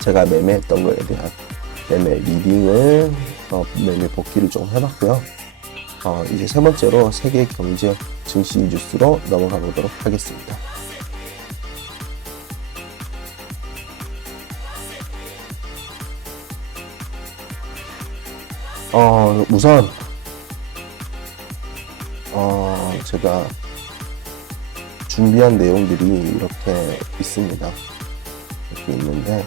제가 매매했던 거에 대한 매매 리딩을 매매 복귀를 좀 해봤고요. 이제 세 번째로 세계 경제 증시 뉴스로 넘어가 보도록 하겠습니다. 우선 제가 준비한 내용들이 이렇게 있습니다. 이렇게 있는데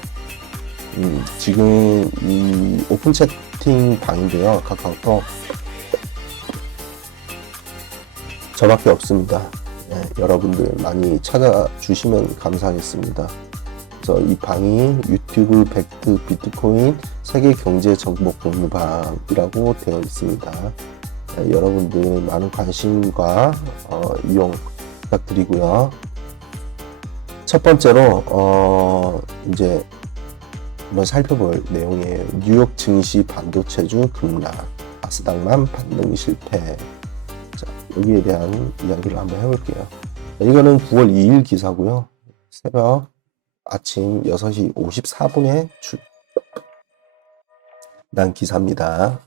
지금 이 오픈 채팅 방인데요. 카카오톡 저밖에 없습니다. 네, 여러분들 많이 찾아주시면 감사하겠습니다. 그래서 이 방이 유튜브 팩트 비트코인 세계 경제 정보 공유방이라고 되어 있습니다. 네, 여러분들 많은 관심과 이용 부탁드리고요. 첫 번째로 이제 한번 살펴볼 내용이에요. 뉴욕 증시 반도체주 급락, 나스닥만 반등 실패. 자, 여기에 대한 이야기를 한번 해볼게요. 이거는 9월 2일 기사고요. 새벽 아침 6시 54분에 난 기사입니다.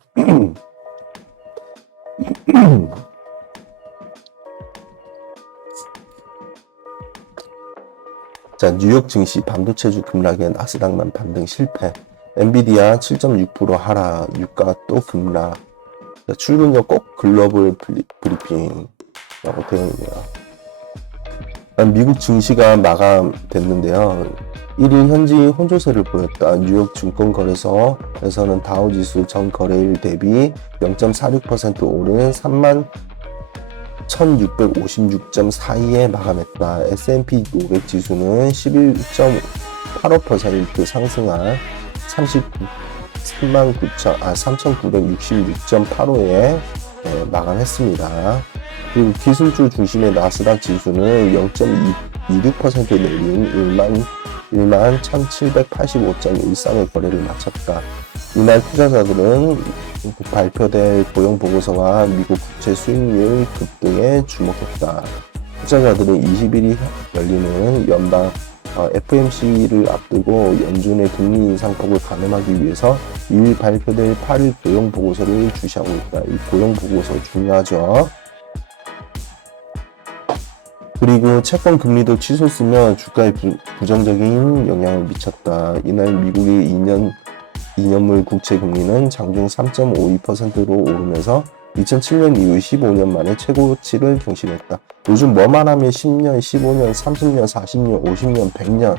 자, 뉴욕 증시 반도체주 급락에 나스닥만 반등 실패. 엔비디아 7.6% 하락, 유가 또 급락. 자, 출근력 꼭 글로벌 브리핑이라고 되어 있네요. 미국 증시가 마감됐는데요. 1일 현지 혼조세를 보였다. 뉴욕 증권거래소에서는 다우지수 전 거래일 대비 0.46% 오른 31,656.42에 마감했다. S&P 500 지수는 11.85% 상승한 3,966.85에 마감했습니다. 그리고 기술주 중심의 나스닥 지수는 0.26% 내린 11,785.13의 거래를 마쳤다. 이날 투자자들은 발표될 고용보고서와 미국 국채 수익률 급등에 주목했다. 투자자들은 20일이 열리는 연방 FOMC를 앞두고 연준의 금리 인상폭을 가늠하기 위해서 2일 발표될 8일 고용보고서를 주시하고 있다. 이 고용보고서 중요하죠. 그리고 채권 금리도 치솟으며 주가에 부정적인 영향을 미쳤다. 이날 미국의 2년물 국채 금리는 장중 3.52%로 오르면서 2007년 이후 15년 만에 최고치를 경신했다. 요즘 뭐만 하면 10년, 15년, 30년, 40년, 50년, 100년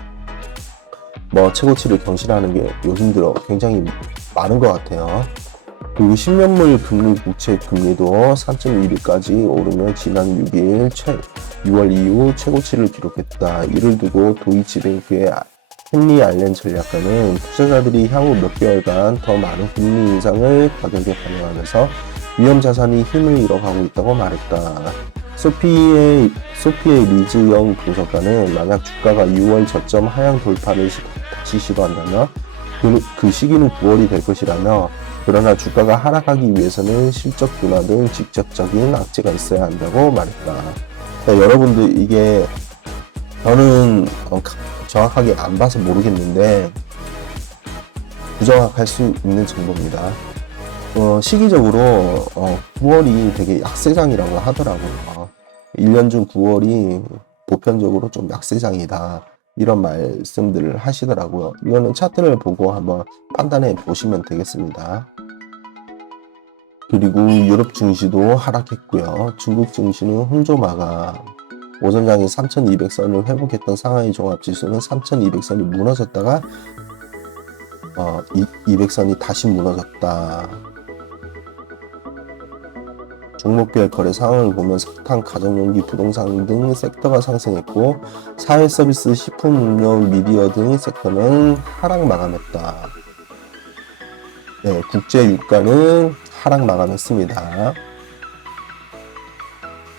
뭐 최고치를 경신하는 게 요즘 들어 굉장히 많은 것 같아요. 그리고 10년물 금리 국채 금리도 3.1까지 오르며 지난 6월 이후 최고치를 기록했다. 이를 두고 도이치뱅크의 헨리 알렌 전략가는 투자자들이 향후 몇 개월간 더 많은 금리 인상을 가격에 반영하면서 위험 자산이 힘을 잃어가고 있다고 말했다. 소피의 리즈영 분석가는 만약 주가가 6월 저점 하향 돌파를 다시 시도한다면 그 시기는 9월이 될 것이라며, 그러나 주가가 하락하기 위해서는 실적 둔화 등 직접적인 악재가 있어야 한다고 말했다. 자, 여러분들 이게 저는 정확하게 안 봐서 모르겠는데 부정확할 수 있는 정보입니다. 시기적으로 9월이 되게 약세장이라고 하더라고요. 1년 중 9월이 보편적으로 좀 약세장이다, 이런 말씀들을 하시더라고요. 이거는 차트를 보고 한번 판단해 보시면 되겠습니다. 그리고 유럽 증시도 하락했고요. 중국 증시는 혼조 마감. 오전장에 3,200선을 회복했던 상하이 종합지수는 3,200선이 무너졌다가 200선이 다시 무너졌다. 종목별 거래 상황을 보면 석탄, 가정용기, 부동산 등 섹터가 상승했고, 사회서비스, 식품, 음료, 미디어 등 섹터는 하락 마감했다. 네, 국제 유가는 하락 마감했습니다.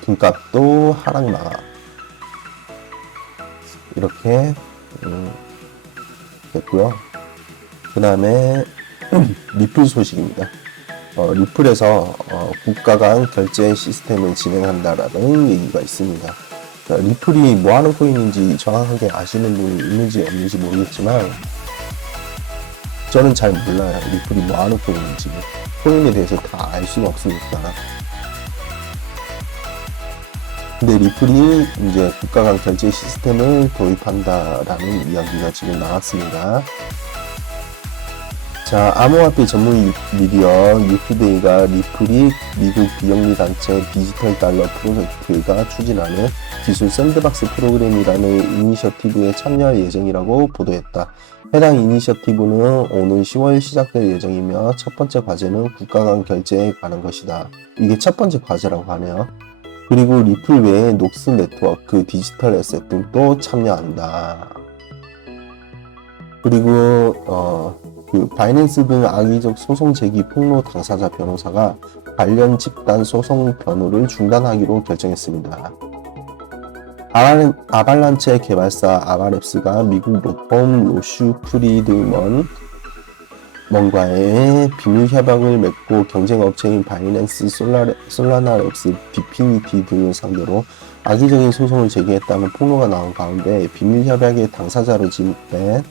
금값도 하락 마감. 이렇게 됐고요. 그 다음에 리플 소식입니다. 리플에서 국가 간 결제 시스템을 진행한다라는 얘기가 있습니다. 리플이 뭐 하는 코인인지 정확하게 아시는 분이 있는지 없는지 모르겠지만 저는 잘 몰라요. 리플이 뭐 하는 코인인지. 코인에 대해서 다 알 수는 없으니까. 근데 리플이 이제 국가 간 결제 시스템을 도입한다라는 이야기가 지금 나왔습니다. 자, 암호화폐 전문 미디어 뉴투데이가 리플이 미국 비영리 단체 디지털 달러 프로젝트가 추진하는 기술 샌드박스 프로그램이라는 이니셔티브에 참여할 예정이라고 보도했다. 해당 이니셔티브는 오는 10월 시작될 예정이며 첫 번째 과제는 국가 간 결제에 관한 것이다. 이게 첫 번째 과제라고 하네요. 그리고 리플 외에 녹스 네트워크, 디지털 에셋 등도 참여한다. 그리고 바이낸스 등 악의적 소송 제기 폭로 당사자 변호사가 관련 집단 소송 변호를 중단하기로 결정했습니다. 아발란체 개발사 아바랩스가 미국 로펌 로슈 프리드먼과의 비밀 협약을 맺고 경쟁 업체인 바이낸스, 솔라나랩스, 비피니티 등을 상대로 악의적인 소송을 제기했다는 폭로가 나온 가운데 비밀 협약의 당사자로 지목된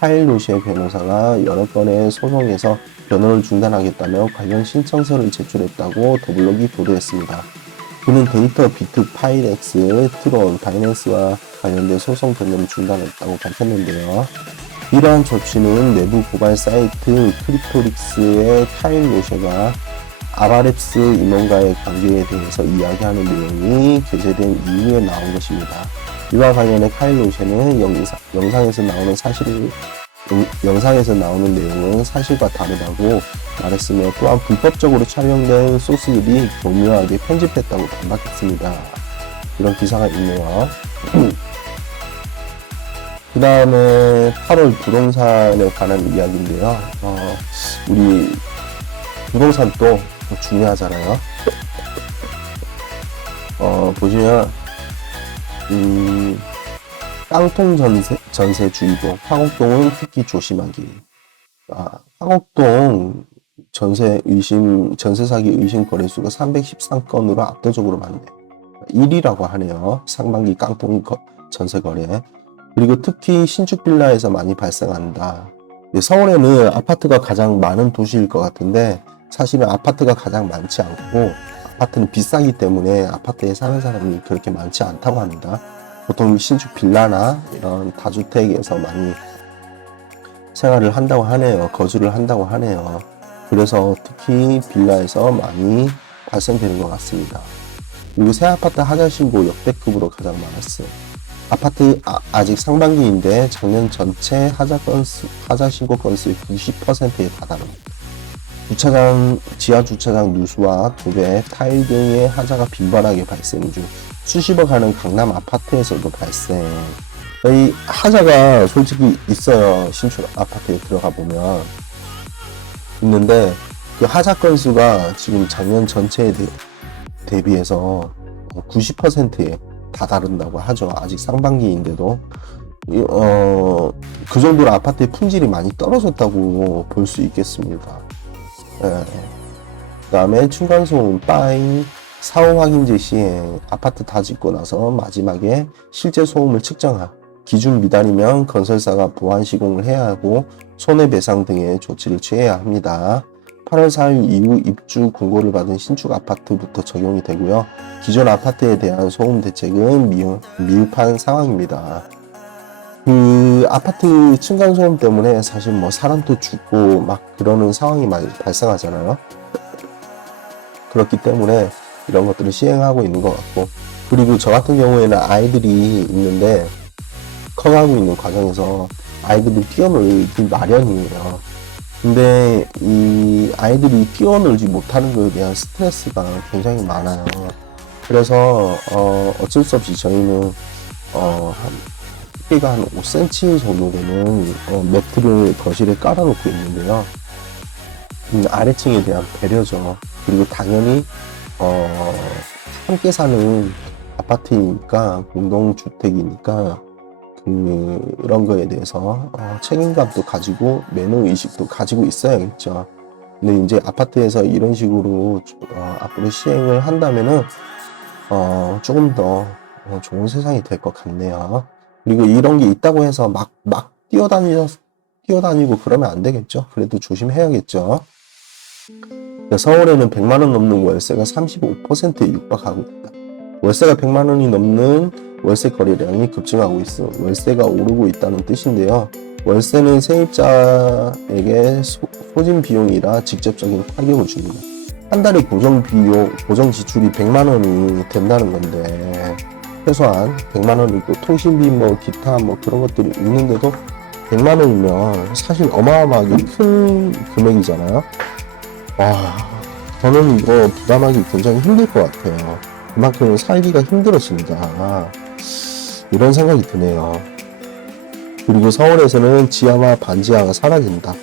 카일 로시의 변호사가 여러 건의 소송에서 변호를 중단하겠다며 관련 신청서를 제출했다고 더블록이 보도했습니다. 그는 데이터 비트 파이렉스, 트론, 바이낸스와 관련된 소송 변호를 중단했다고 밝혔는데요. 이러한 조치는 내부 고발 사이트 크립토릭스의 카일 로시가 아바랩스 임원과의 관계에 대해서 이야기하는 내용이 게재된 이후에 나온 것입니다. 이와 관련해 카일 로시는 영상에서 나오는 내용은 사실과 다르다고 말했으며 또한 불법적으로 촬영된 소스들이 교묘하게 편집했다고 반박했습니다. 이런 기사가 있네요. 그 다음에 8월 부동산에 관한 이야기인데요. 우리 부동산도 중요하잖아요. 보시면 깡통 전세주의보, 화곡동은 특히 조심하기. 화곡동 전세 사기 의심 거래수가 313건으로 압도적으로 많네요. 1위라고 하네요. 상반기 깡통 전세 거래. 그리고 특히 신축 빌라에서 많이 발생한다. 서울에는 아파트가 가장 많은 도시일 것 같은데 사실은 아파트가 가장 많지 않고 아파트는 비싸기 때문에 아파트에 사는 사람이 그렇게 많지 않다고 합니다. 보통 신축 빌라나 이런 다주택에서 많이 생활을 한다고 하네요. 거주를 한다고 하네요. 그래서 특히 빌라에서 많이 발생되는 것 같습니다. 그리고 새 아파트 하자 신고 역대급으로 가장 많았어요. 아파트 아직 상반기인데 작년 전체 하자 신고 건수의 90%에 달합니다. 지하 주차장 누수와 도배, 타일 등의 하자가 빈번하게 발생 중 수십억 하는 강남 아파트에서도 발생. 이 하자가 솔직히 있어요. 신축 아파트에 들어가 보면 있는데 그 하자 건수가 지금 작년 전체에 대비해서 90%에 다다른다고 하죠. 아직 상반기인데도 그 정도로 아파트의 품질이 많이 떨어졌다고 볼 수 있겠습니다. 그 다음에 층간소음, 빠잉, 사후 확인제 시행, 아파트 다 짓고 나서 마지막에 실제 소음을 측정하, 기준 미달이면 건설사가 보완 시공을 해야 하고 손해배상 등의 조치를 취해야 합니다. 8월 4일 이후 입주 공고를 받은 신축 아파트부터 적용이 되고요. 기존 아파트에 대한 소음 대책은 미흡한 상황입니다. 그 아파트 층간소음 때문에 사실 뭐 사람도 죽고 막 그러는 상황이 많이 발생하잖아요. 그렇기 때문에 이런 것들을 시행하고 있는 것 같고, 그리고 저 같은 경우에는 아이들이 있는데 커가고 있는 과정에서 아이들이 뛰어놀기 마련이에요. 근데 이 아이들이 뛰어놀지 못하는 것에 대한 스트레스가 굉장히 많아요. 그래서 어쩔 수 없이 저희는 두께가 한 5cm 정도 되는 매트를 거실에 깔아놓고 있는데요. 아래층에 대한 배려죠. 그리고 당연히 함께 사는 아파트이니까, 공동주택이니까 그런 거에 대해서 책임감도 가지고 매너의식도 가지고 있어야겠죠. 근데 이제 아파트에서 이런 식으로 앞으로 시행을 한다면은 조금 더 좋은 세상이 될 것 같네요. 그리고 이런 게 있다고 해서 막 뛰어다니고 그러면 안 되겠죠. 그래도 조심해야겠죠. 서울에는 100만 원 넘는 월세가 35%에 육박하고 있다. 월세가 100만 원이 넘는 월세 거래량이 급증하고 있어 월세가 오르고 있다는 뜻인데요. 월세는 세입자에게 소진 비용이라 직접적인 타격을 줍니다. 한 달에 고정 지출이 100만 원이 된다는 건데, 최소한 100만 원이고, 통신비 뭐, 기타 뭐 그런 것들이 있는데도 100만 원이면 사실 어마어마하게 큰 금액이잖아요. 와, 저는 이거 부담하기 굉장히 힘들 것 같아요. 그만큼 살기가 힘들어진다. 이런 생각이 드네요. 그리고 서울에서는 지하와 반지하가 사라진다.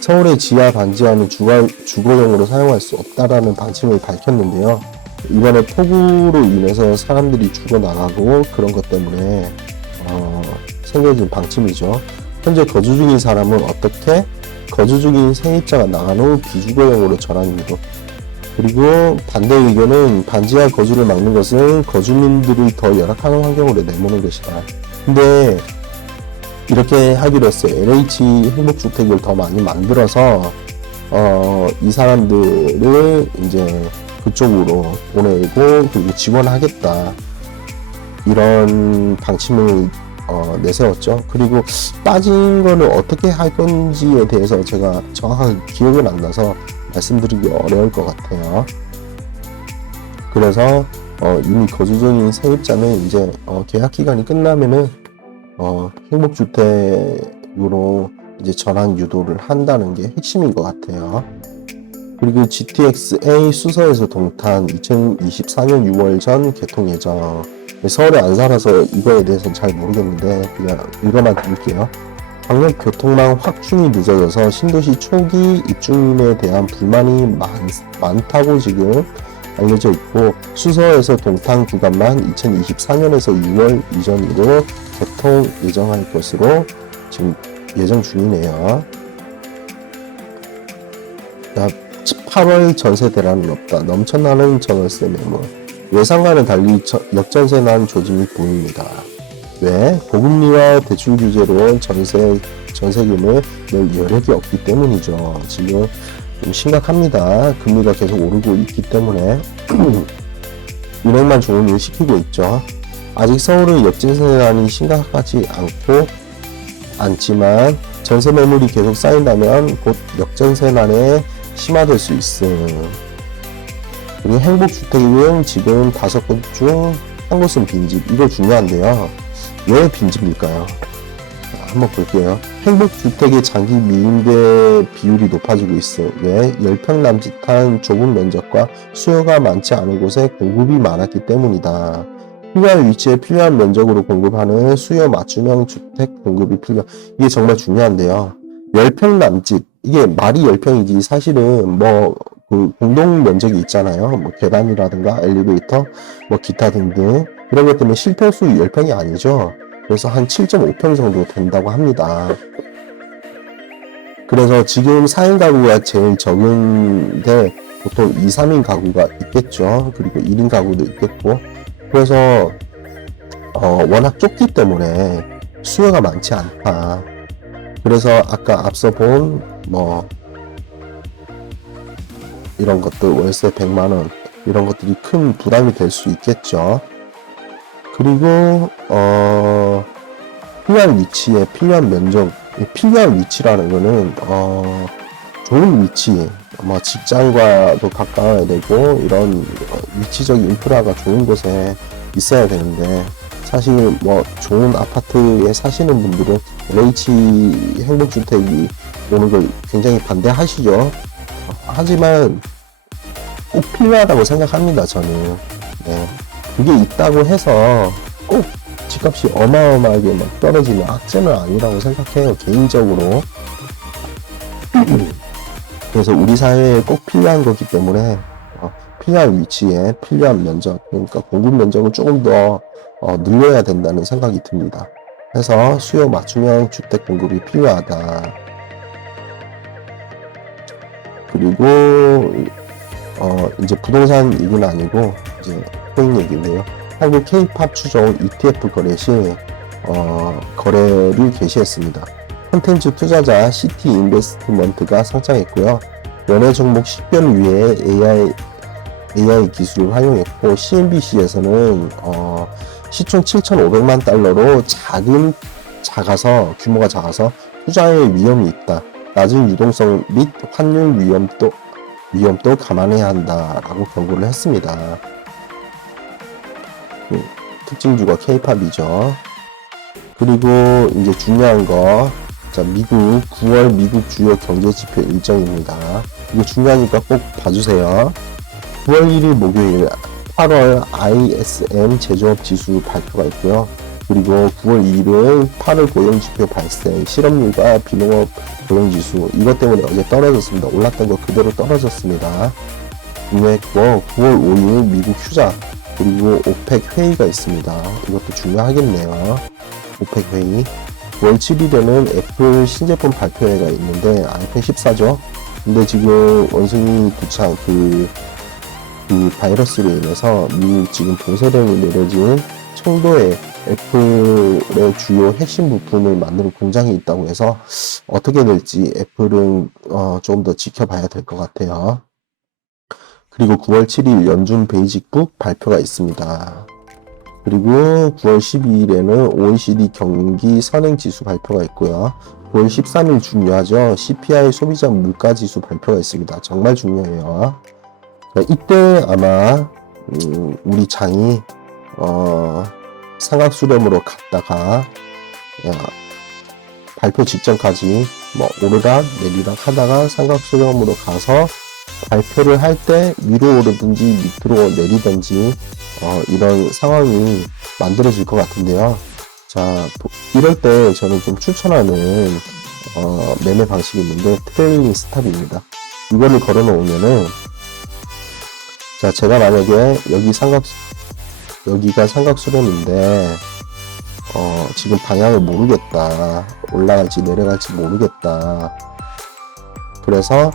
서울의 지하 반지하는 주거용으로 사용할 수 없다라는 방침을 밝혔는데요. 이번에 폭우로 인해서 사람들이 죽어나가고 그런 것 때문에 생겨진 방침이죠. 현재 거주 중인 사람은 어떻게? 거주 중인 세입자가 나간 후 비주거용으로 전환입니다. 그리고 반대 의견은 반지하 거주를 막는 것은 거주민들을 더 열악한 환경으로 내모는 것이다. 근데 이렇게 하기로 했어요. LH 행복주택을 더 많이 만들어서 이 사람들을 이제 그쪽으로 보내고 그리고 지원하겠다, 이런 방침을 내세웠죠. 그리고 빠진 거를 어떻게 할 건지에 대해서 제가 정확하게 기억은 안 나서 말씀드리기 어려울 것 같아요. 그래서 이미 거주 중인 세입자는 이제 계약 기간이 끝나면은 행복주택으로 이제 전환 유도를 한다는 게 핵심인 것 같아요. 그리고 GTX-A 수서에서 동탄 2024년 6월 전 개통 예정. 서울에 안 살아서 이거에 대해서는 잘 모르겠는데 그냥 읽어만 드릴게요. 방역 교통망 확충이 늦어져서 신도시 초기 입주민에 대한 불만이 많다고 지금 알려져 있고, 수서에서 동탄 구간만 2024년에서 6월 이전으로 개통 예정할 것으로 지금 예정 중이네요. 8월 전세 대란은 없다. 넘쳐나는 전월세 매물. 예상과는 달리 역전세 난 조짐이 보입니다. 왜? 고금리와 대출 규제로 전세금을 낼 여력이 없기 때문이죠. 지금 좀 심각합니다. 금리가 계속 오르고 있기 때문에 은행만 좋은 일 시키고 있죠. 아직 서울의 역전세난이 심각하지 않지만 전세 매물이 계속 쌓인다면 곧 역전세난에 심화될 수 있음. 그리고 행복주택은 지금 5곳 중 한 곳은 빈집. 이거 중요한데요. 왜 빈집일까요? 한번 볼게요. 행복주택의 장기 미임대 비율이 높아지고 있어. 왜? 10평 남짓한 좁은 면적과 수요가 많지 않은 곳에 공급이 많았기 때문이다. 필요한 위치에 필요한 면적으로 공급하는 수요 맞춤형 주택 공급이 필요. 이게 정말 중요한데요. 10평 남짓. 이게 말이 10평이지 사실은 그 공동 면적이 있잖아요. 뭐 계단이라든가 엘리베이터, 뭐 기타 등등. 이런 것 때문에 실평수 10평이 아니죠. 그래서 한 7.5평 정도 된다고 합니다. 그래서 지금 4인 가구가 제일 적은데 보통 2, 3인 가구가 있겠죠. 그리고 1인 가구도 있겠고. 그래서 워낙 좁기 때문에 수요가 많지 않다. 그래서 아까 앞서 본 이런 것들 월세 100만원 이런 것들이 큰 부담이 될 수 있겠죠. 그리고 필요한 위치에 필요한 면적, 필요한 위치라는 거는 좋은 위치, 직장과도 가까워야 되고 이런 위치적 인프라가 좋은 곳에 있어야 되는데, 사실 좋은 아파트에 사시는 분들은 LH 행복주택이 오는 걸 굉장히 반대하시죠. 하지만 꼭 필요하다고 생각합니다, 저는. 네. 그게 있다고 해서 꼭 집값이 어마어마하게 떨어지는 악재는 아니라고 생각해요, 개인적으로. 그래서 우리 사회에 꼭 필요한 거기 때문에 필요한 위치에 필요한 면적, 그러니까 공급 면적을 조금 더 늘려야 된다는 생각이 듭니다. 그래서 수요 맞춤형 주택 공급이 필요하다. 그리고 이제 부동산 얘기는 아니고 이제 코인 얘기인데요. 한국 K-팝 추종 ETF 거래 시 거래를 개시했습니다. 콘텐츠 투자자 시티 인베스트먼트가 상장했고요. 연예 종목 식별 위에 AI 기술을 활용했고, CNBC에서는 시총 7,500만 달러로 규모가 작아서 투자의 위험이 있다. 낮은 유동성 및 환율 위험도 감안해야 한다라고 경고를 했습니다. 특징주가 K-팝이죠. 그리고 이제 중요한 거, 자, 9월 미국 주요 경제 지표 일정입니다. 이거 중요하니까 꼭 봐주세요. 9월 1일 목요일 8월 ISM 제조업 지수 발표가 있고요. 그리고 9월 2일은 8월 고용지표 발생, 실업률과 비농업 고용지수, 이것 때문에 어제 떨어졌습니다. 올랐던 거 그대로 떨어졌습니다. 중요했고, 9월 5일 미국 휴자, 그리고 오펙 회의가 있습니다. 이것도 중요하겠네요. 오펙 회의. 9월 7일에는 애플 신제품 발표회가 있는데, 아이폰 14죠. 근데 지금 원숭이 두창 그 바이러스로 인해서 미국 지금 봉쇄령이 내려진 청도에 애플의 주요 핵심 부품을 만드는 공장이 있다고 해서 어떻게 될지 애플은 조금 더 지켜봐야 될 것 같아요. 그리고 9월 7일 연준 베이직북 발표가 있습니다. 그리고 9월 12일에는 OECD 경기 선행지수 발표가 있고요. 9월 13일 중요하죠. CPI 소비자 물가지수 발표가 있습니다. 정말 중요해요. 이때 아마 우리 장이 삼각수렴으로 갔다가 발표 직전까지 뭐 오르락 내리락 하다가 삼각수렴으로 가서 발표를 할 때 위로 오르든지 밑으로 내리든지 이런 상황이 만들어질 것 같은데요. 자, 이럴 때 저는 좀 추천하는 매매 방식이 있는데 트레일링 스탑입니다. 이거를 걸어 놓으면은, 자, 제가 만약에 여기가 삼각수렴인데 지금 방향을 모르겠다, 올라갈지 내려갈지 모르겠다, 그래서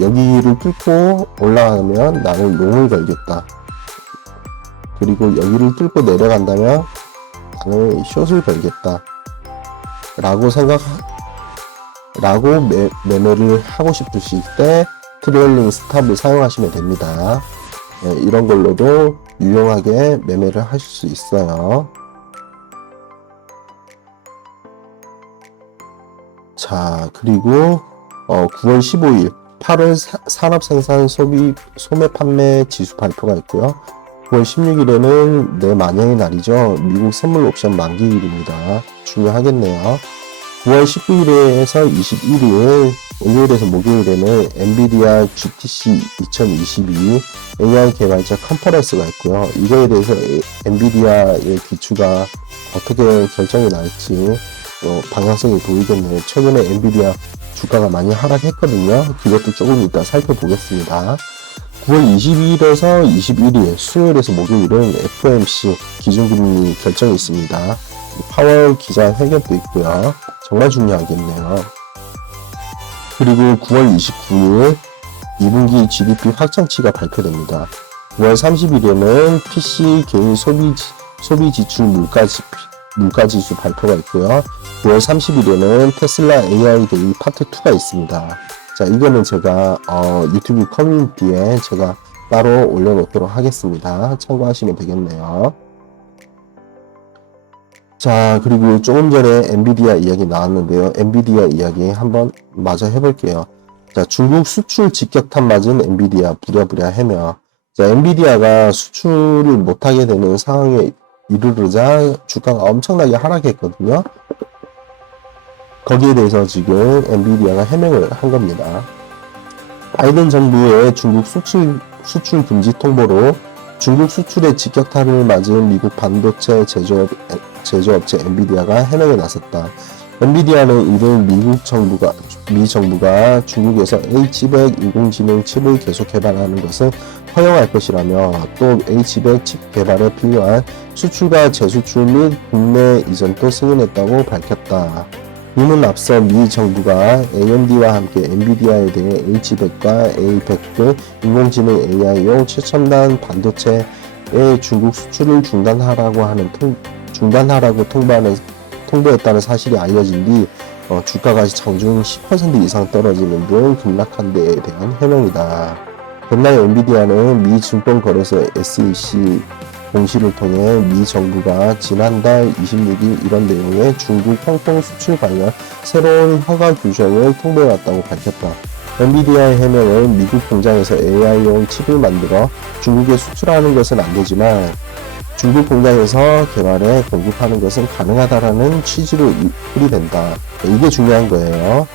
여기를 뚫고 올라가면 나는 롱을 걸겠다, 그리고 여기를 뚫고 내려간다면 나는 숏을 걸겠다 라고 매매를 하고 싶으실 때 트레일링 스탑을 사용하시면 됩니다. 이런 걸로도 유용하게 매매를 하실 수 있어요. 자, 그리고 9월 15일 8월 산업생산 소매 판매 지수 발표가 있고요. 9월 16일에는 내만년의 날이죠. 미국 선물 옵션 만기일입니다. 중요하겠네요. 9월 19일에서 21일 월요일에서 목요일에는 엔비디아 GTC 2022 AI 개발자 컨퍼런스가 있고요. 이거에 대해서 엔비디아의 기추가 어떻게 결정이 날지 방향성이 보이겠네요. 최근에 엔비디아 주가가 많이 하락했거든요. 그것도 조금 이따 살펴보겠습니다. 9월 22일에서 21일 수요일에서 목요일은 FOMC 기준금리 결정이 있습니다. 파월 기자회견도 있고요. 정말 중요하겠네요. 그리고 9월 29일 2분기 GDP 확정치가 발표됩니다. 9월 30일에는 PC 개인 소비 지출 물가지수 발표가 있고요. 9월 30일에는 테슬라 AI 데이 파트 2가 있습니다. 자, 이거는 제가 유튜브 커뮤니티에 제가 따로 올려놓도록 하겠습니다. 참고하시면 되겠네요. 자, 그리고 조금 전에 엔비디아 이야기 나왔는데요. 엔비디아 이야기 한번 마저 해볼게요. 자, 중국 수출 직격탄 맞은 엔비디아 부랴부랴 해며, 자, 엔비디아가 수출을 못하게 되는 상황에 이르르자 주가가 엄청나게 하락했거든요. 거기에 대해서 지금 엔비디아가 해명을 한 겁니다. 바이든 정부의 중국 수출 금지 통보로 중국 수출의 직격탄을 맞은 미국 반도체 제조업체 엔비디아가 해명에 나섰다. 엔비디아는 이를 미 정부가 중국에서 H100 인공지능 칩을 계속 개발하는 것을 허용할 것이라며, 또 H100 칩 개발에 필요한 수출과 재수출 및 국내 이전도 승인했다고 밝혔다. 이는 앞서 미 정부가 AMD와 함께 엔비디아에 대해 H100과 A100 등 인공지능 AI용 최첨단 반도체의 중국 수출을 중단하라고 통보했다는 사실이 알려진 뒤 주가가 장중 10% 이상 떨어지는 등 급락한 데에 대한 해명이다. 전날 엔비디아는 미 증권거래소 SEC 공시를 통해 미 정부가 지난달 26일 이런 내용의 중국 홍콩 수출 관련 새로운 허가 규정을 통보해왔다고 밝혔다. 엔비디아의 해명은 미국 공장에서 AI용 칩을 만들어 중국에 수출하는 것은 안 되지만 중국 공장에서 개발해 공급하는 것은 가능하다라는 취지로 풀이된다. 이게 중요한 거예요.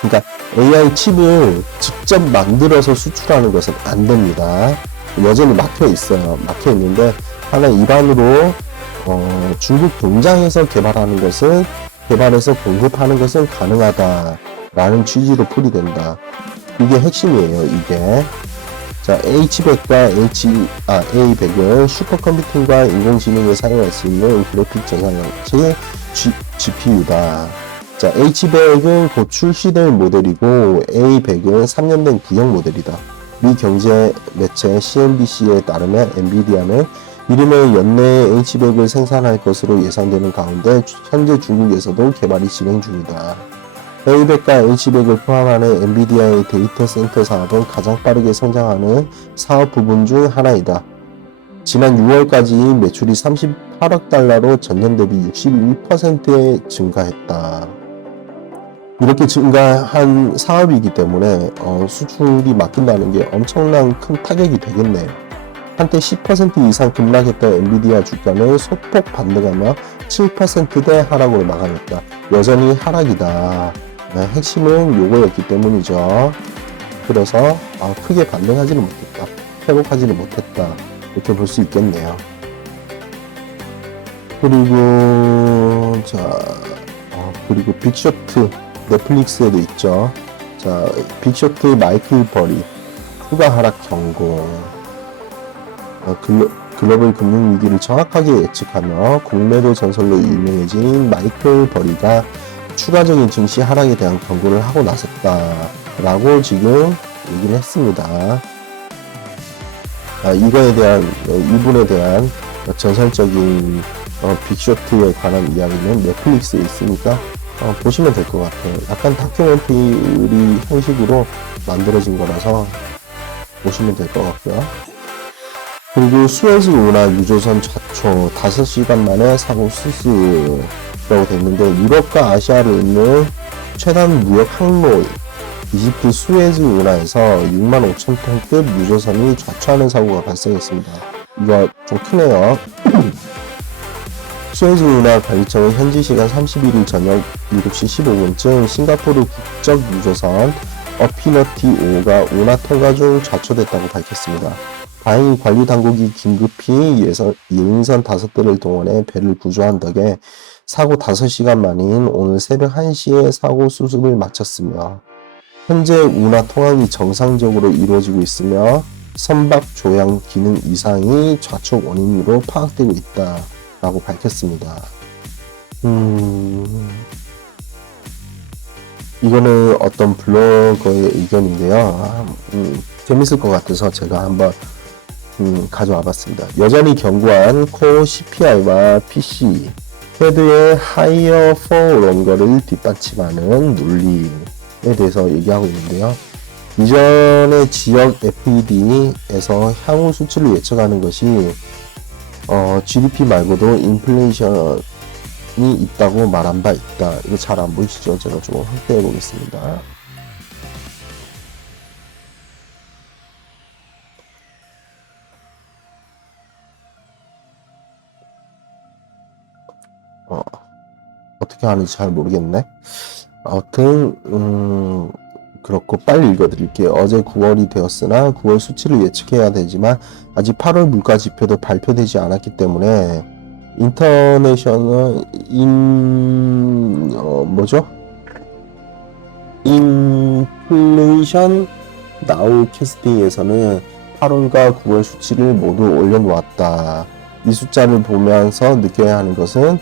그러니까 AI 칩을 직접 만들어서 수출하는 것은 안 됩니다. 여전히 막혀 있어요. 막혀 있는데 하나 일반으로 중국 공장에서 개발해서 공급하는 것은 가능하다라는 취지로 풀이된다. 이게 핵심이에요. 이게. 자, H100과 A100은 슈퍼컴퓨팅과 인공지능에 사용할 수 있는 그래픽 저장형식 GPU다. 자, H100은 곧 출시될 모델이고 A100은 3년 된 구형 모델이다. 미 경제 매체 CNBC에 따르면 엔비디아는 이르면 연내에 H100을 생산할 것으로 예상되는 가운데 현재 중국에서도 개발이 진행 중이다. A100과 H100을 포함하는 엔비디아의 데이터 센터 사업은 가장 빠르게 성장하는 사업 부분 중 하나이다. 지난 6월까지 매출이 38억 달러로 전년 대비 61% 증가했다. 이렇게 증가한 사업이기 때문에 수출이 막힌다는 게 엄청난 큰 타격이 되겠네요. 한때 10% 이상 급락했던 엔비디아 주가는 소폭 반등하며 7%대 하락으로 마감했다. 여전히 하락이다. 네, 핵심은 요거였기 때문이죠. 그래서 크게 반등하지는 못했다. 회복하지는 못했다. 이렇게 볼 수 있겠네요. 그리고 빅쇼트 넷플릭스에도 있죠. 자, 빅쇼트 마이클 버리 추가 하락 경고. 글로벌 금융 위기를 정확하게 예측하며 공매도 전설로 유명해진 마이클 버리가 추가적인 증시 하락에 대한 경고를 하고 나섰다라고 지금 얘기를 했습니다. 이거에 대한 이분에 대한 전설적인 빅쇼트에 관한 이야기는 넷플릭스에 있으니까 보시면 될 것 같아요. 약간 다큐멘터리 형식으로 만들어진 거라서 보시면 될 것 같고요. 그리고 수에즈 운하 유조선 좌초 5시간 만에 사고 수습이라고 됐는데 유럽과 아시아를 잇는 최단 무역 항로 이집트 수에즈 운하에서 65,000톤급 유조선이 좌초하는 사고가 발생했습니다. 이거 좀 크네요. 수에즈 운하 관리청은 현지 시간 31일 저녁 7시 15분쯤 싱가포르 국적 유조선 어피너티 5가 운하 통과 중 좌초됐다고 밝혔습니다. 다행히 관리 당국이 긴급히 예인선 5대를 동원해 배를 구조한 덕에 사고 5시간 만인 오늘 새벽 1시에 사고 수습을 마쳤으며 현재 운하 통항이 정상적으로 이루어지고 있으며 선박 조향 기능 이상이 좌초 원인으로 파악되고 있다라고 밝혔습니다. 이거는 어떤 블로거의 의견인데요. 재밌을 것 같아서 제가 한번 가져와 봤습니다. 여전히 견고한 코어 CPI와 PC, 헤드의 하이어 for 롱거를 뒷받침하는 논리에 대해서 얘기하고 있는데요. 이전의 지역 FED에서 향후 수치를 예측하는 것이 GDP 말고도 인플레이션이 있다고 말한 바 있다. 이거 잘 안 보이시죠? 제가 좀 확대해 보겠습니다. 어떻게 하는지 잘 모르겠네. 아무튼 그렇고 빨리 읽어드릴게요. 어제 9월이 되었으나 9월 수치를 예측해야 되지만 아직 8월 물가 지표도 발표되지 않았기 때문에 인터내셔널 인플레이션 나우캐스팅에서는 8월과 9월 수치를 모두 올려놓았다. 이 숫자를 보면서 느껴야 하는 것은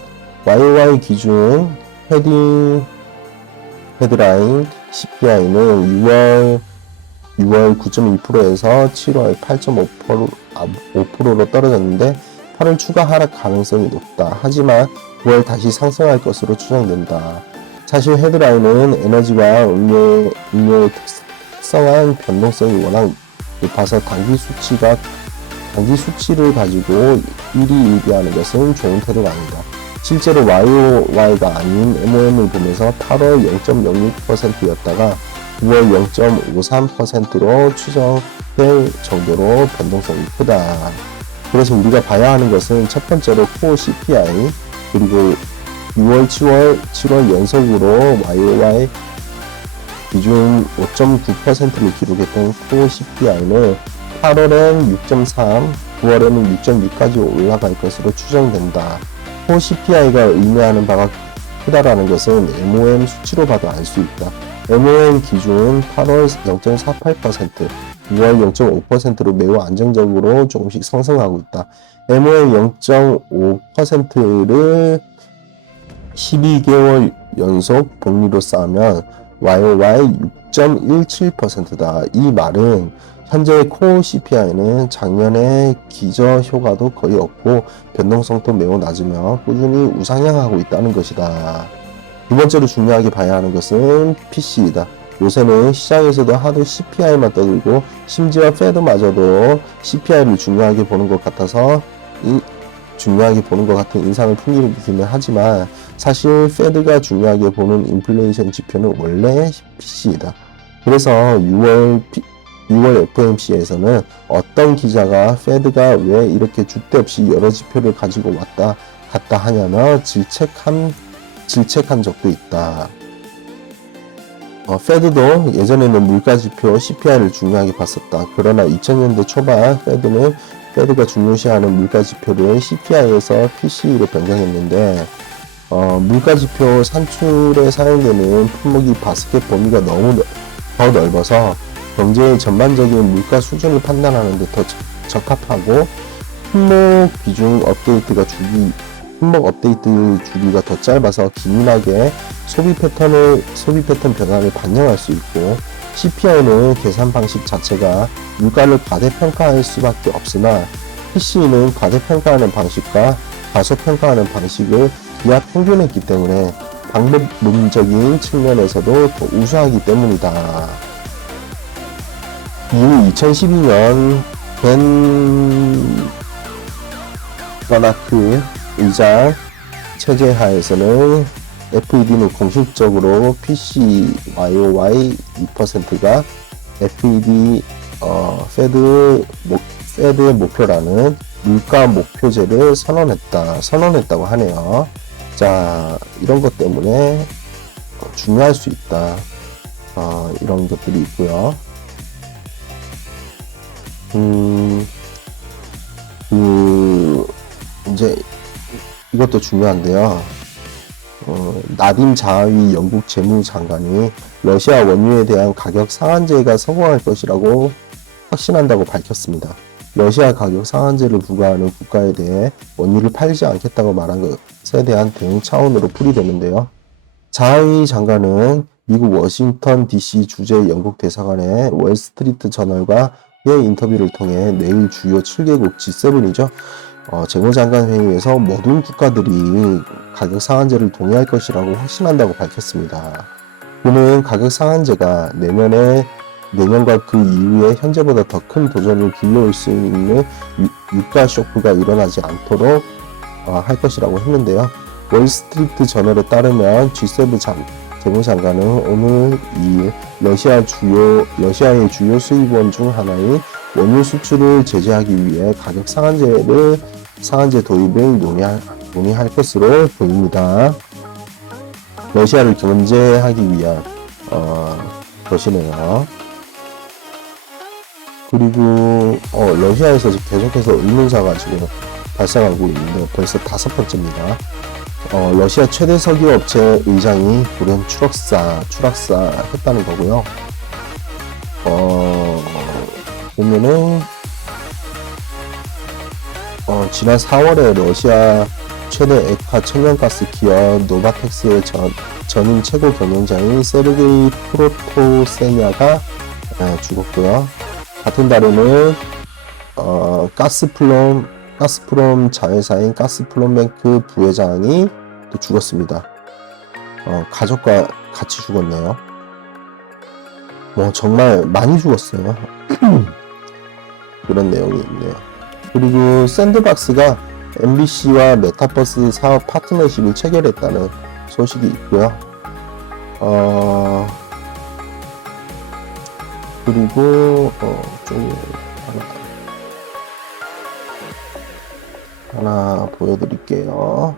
YOY 기준 헤드라인 CPI는 6월 9.2%에서 7월 8.5%로 떨어졌는데 8월 추가 하락 가능성이 높다. 하지만 9월 다시 상승할 것으로 추정된다. 사실 헤드라인은 에너지와 음료의 특성한 변동성이 워낙 높아서 단기 수치를 가지고 일희일비하는 것은 좋은 태도가 아니다. 실제로 YOY가 아닌 MOM을 보면서 8월 0.06%였다가 9월 0.53%로 추정될 정도로 변동성이 크다. 그래서 우리가 봐야 하는 것은 첫 번째로 코어 CPI, 그리고 6월, 7월 연속으로 YOY 기준 5.9%를 기록했던 코어 CPI는 8월엔 6.3, 9월에는 6.6까지 올라갈 것으로 추정된다. 코어 CPI가 의미하는 바가 크다라는 것은 MOM 수치로 봐도 알 수 있다. MOM 기준 8월 0.48%, 6월 0.5%로 매우 안정적으로 조금씩 상승하고 있다. MOM 0.5%를 12개월 연속 복리로 쌓으면 YOY 6.17%다. 이 말은 현재 코어 CPI는 작년에 기저 효과도 거의 없고 변동성도 매우 낮으며 꾸준히 우상향하고 있다는 것이다. 두 번째로 중요하게 봐야 하는 것은 PC이다. 요새는 시장에서도 하도 CPI만 떠들고 심지어 페드마저도 CPI를 중요하게 보는 것 같은 인상을 풍기기는 하지만 사실 페드가 중요하게 보는 인플레이션 지표는 원래 PC이다. 그래서 6월 FOMC에서는 어떤 기자가 페드가 왜 이렇게 줏대 없이 여러 지표를 가지고 왔다 갔다 하냐며 질책한 적도 있다. 페드도 예전에는 물가지표 CPI를 중요하게 봤었다. 그러나 2000년대 초반 페드가 중요시하는 물가지표를 CPI에서 PC로 변경했는데 물가지표 산출에 사용되는 품목이 바스켓 범위가 너무 더 넓어서 경제의 전반적인 물가 수준을 판단하는 데 더 적합하고 품목 업데이트 주기가 더 짧아서 기민하게 소비 패턴 변화를 반영할 수 있고, CPI는 계산 방식 자체가 물가를 과대평가할 수밖에 없으나 PC는 과대평가하는 방식과 과소평가하는 방식을 기하 평균했기 때문에 방법론적인 측면에서도 더 우수하기 때문이다. 이후 2012년 벤 버나크 의장 체제 하에서는 FED는 공식적으로 PC YOY 2%가 FED 페드의 목표라는 물가 목표제를 선언했다고 하네요. 자, 이런 것 때문에 중요할 수 있다. 이런 것들이 있고요. 이제 이것도 중요한데요. 나딤 자하위 영국 재무장관이 러시아 원유에 대한 가격 상한제가 성공할 것이라고 확신한다고 밝혔습니다. 러시아 가격 상한제를 부과하는 국가에 대해 원유를 팔지 않겠다고 말한 것에 대한 대응 차원으로 풀이되는데요. 자하위 장관은 미국 워싱턴 DC 주재 영국 대사관의 월스트리트 저널과의 인터뷰를 통해 내일 주요 7개국 G7이죠. 재무장관 회의에서 모든 국가들이 가격 상한제를 동의할 것이라고 확신한다고 밝혔습니다. 그는 가격 상한제가 내년과 그 이후에 현재보다 더 큰 도전을 불러올 수 있는 유가 쇼크가 일어나지 않도록 할 것이라고 했는데요. 월스트리트 저널에 따르면 G7 재무장관은 오늘 2일 러시아의 주요 수입원 중 하나인 원유 수출을 제재하기 위해 가격 상한제 도입을 논의할 것으로 보입니다. 러시아를 견제하기 위한 것이네요. 그리고 러시아에서 계속해서 의문사가 지금 발생하고 있는데 벌써 5번째입니다. 러시아 최대 석유 업체 의장이 불행 추락사했다는 거고요. 보면은 지난 4월에 러시아 최대 액화 천연가스 기업 노바텍스의 전임 최고 경영자인 세르게이 프로토세냐가 죽었고요. 같은 달에는 가스프롬 가스프롬 자회사인 가스프롬뱅크 부회장이 또 죽었습니다. 가족과 같이 죽었네요. 정말 많이 죽었어요. 그런 내용이 있네요. 그리고 샌드박스가 MBC와 메타버스 사업 파트너십을 체결했다는 소식이 있고요. 그리고 좀 하나 보여드릴게요.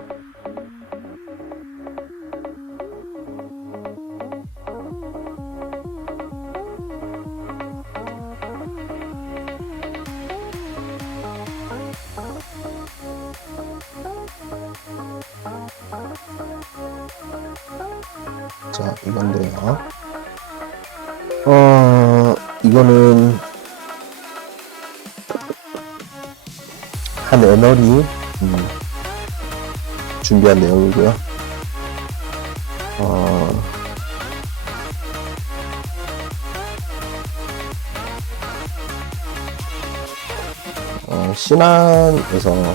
자, 이건데요. 이거는 한 애널이 준비한 내용이고요. 신한에서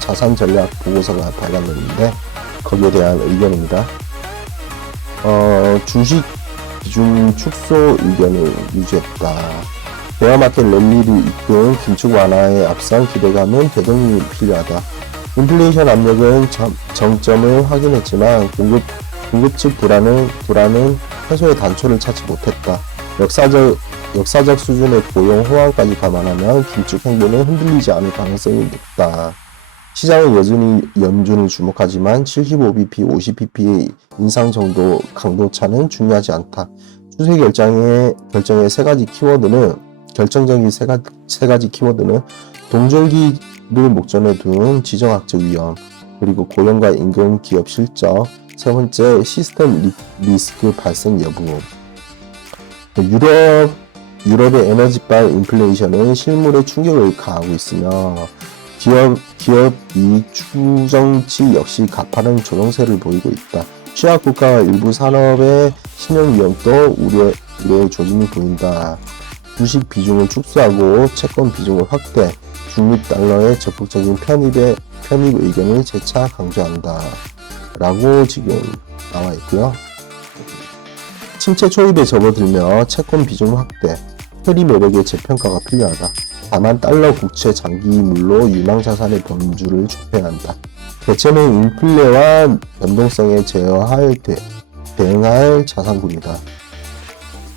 자산 전략 보고서가 발간됐는데 거기에 대한 의견입니다. 주식 비중 축소 의견을 유지했다. 베어마켓 랠리를 이끈 긴축 완화에 앞선 기대감은 대동이 필요하다. 인플레이션 압력은 정점을 확인했지만 공급 측 불안은 해소의 단초를 찾지 못했다. 역사적 수준의 고용 호황까지 감안하면 긴축 행보는 흔들리지 않을 가능성이 높다. 시장은 여전히 연준을 주목하지만 75bp, 50bp의 인상 정도 강도 차는 중요하지 않다. 추세 결정의 결정적인 세 가지 키워드는 동절기를 목전에 둔 지정학적 위험, 그리고 고용과 임금, 기업 실적, 세 번째 시스템 리스크 발생 여부. 유럽의 에너지발 인플레이션은 실물에 충격을 가하고 있으며 기업 이익 추정치 역시 가파른 조정세를 보이고 있다. 취약 국가와 일부 산업의 신용 위험도 우려의 조짐이 보인다. 주식 비중을 축소하고 채권 비중을 확대, 중립 달러의 적극적인 편입 의견을 재차 강조한다. 라고 지금 나와 있고요. 침체 초입에 접어들며 채권 비중 확대, 캐리 매력의 재평가가 필요하다. 다만 달러 국채 장기물로 유망 자산의 범주를 좁혀야 한다. 대체는 인플레와 변동성에 대응할 자산군이다.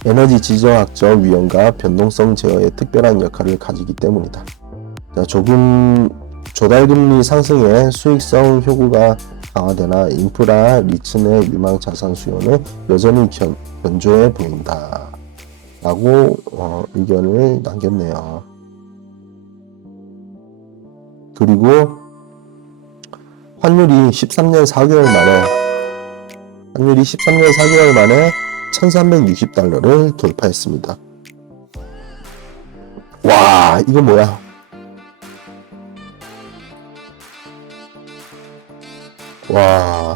에너지 지정학적 위험과 변동성 제어에 특별한 역할을 가지기 때문이다. 자, 조달금리 상승에 수익성 효과가 강화되나 인프라 리츠 내 유망 자산 수요는 여전히 견조해 보인다. 라고 의견을 남겼네요. 그리고 환율이 13년 4개월 만에 1360달러를 돌파했습니다. 와, 이거 뭐야? 와,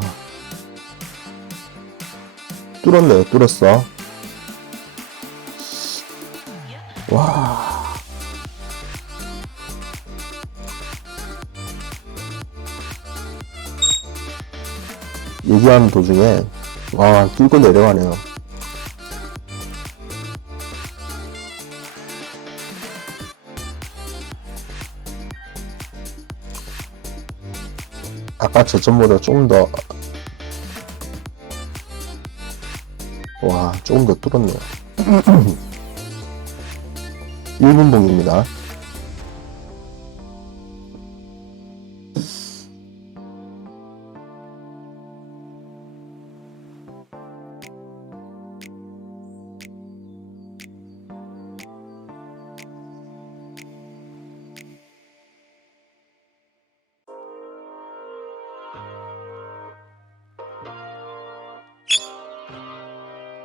뚫었어. 와. 얘기하는 도중에 뚫고 내려가네요. 아까 저점보다 조금 더 뚫었네요. 1분봉입니다.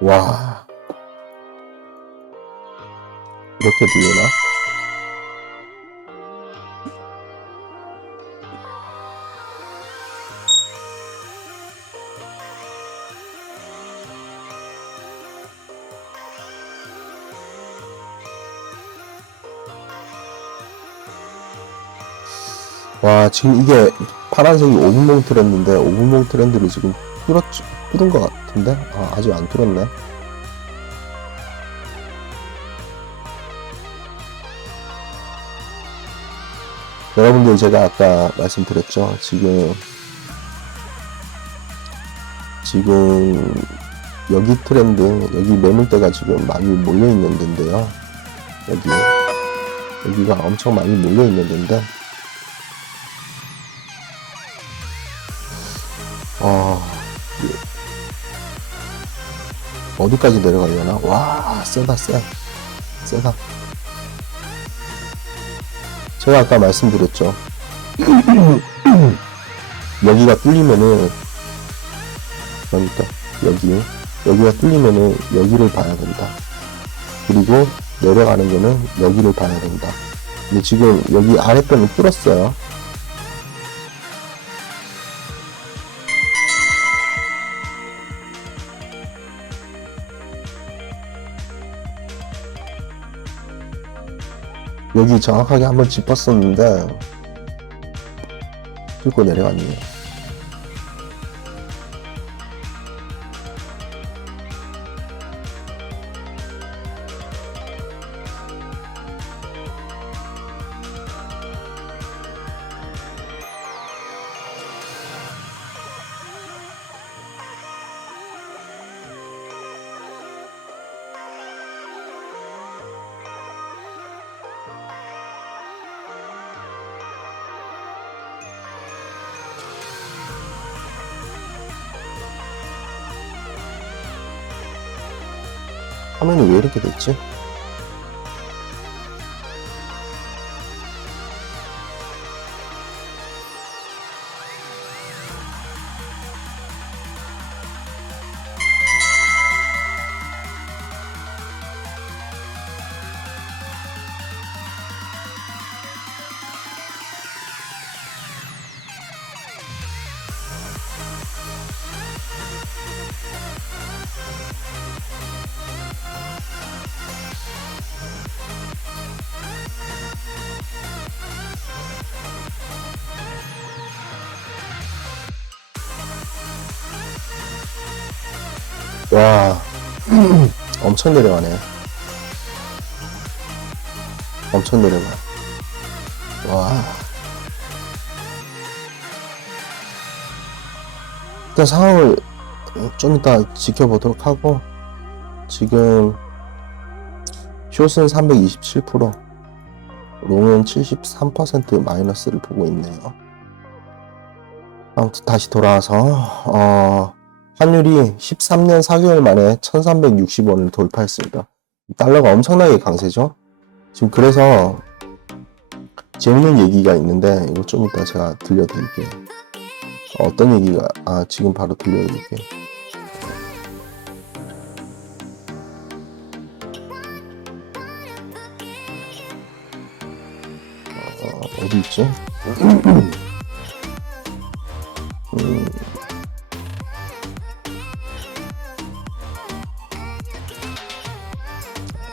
와, 이렇게 들리나? 와, 지금 이게 파란색이 5분봉 트렌드인데 5분봉 트렌드를 지금 뚫은 것 같은데? 아, 아직 안 뚫었네. 여러분들 제가 아까 말씀드렸죠. 지금 여기 트렌드, 여기 매물대가 지금 많이 몰려 있는 데인데요. 여기가 엄청 많이 몰려 있는 데인데, 어디까지 내려가려나? 와, 세다. 제가 아까 말씀드렸죠. 여기가 뚫리면은, 그러니까 여기가 뚫리면은 여기를 봐야 된다. 그리고 내려가는 거는 여기를 봐야 된다. 근데 지금 여기 아랫변을 뚫었어요. 여기 정확하게 한번 짚었었는데 뚫고 내려갔네요. 화면이 왜 이렇게 됐지? 와, 엄청 내려가네. 엄청 내려가. 와. 일단 상황을 좀 이따 지켜보도록 하고, 지금 숏은 327%, 롱은 73% 마이너스를 보고 있네요. 아무튼 다시 돌아와서 환율이 13년 4개월 만에 1360원을 돌파했습니다. 달러가 엄청나게 강세죠. 지금 그래서 재밌는 얘기가 있는데 이거 좀 이따 제가 들려드릴게요. 어떤 얘기가 지금 바로 들려드릴게요. 어디 있지?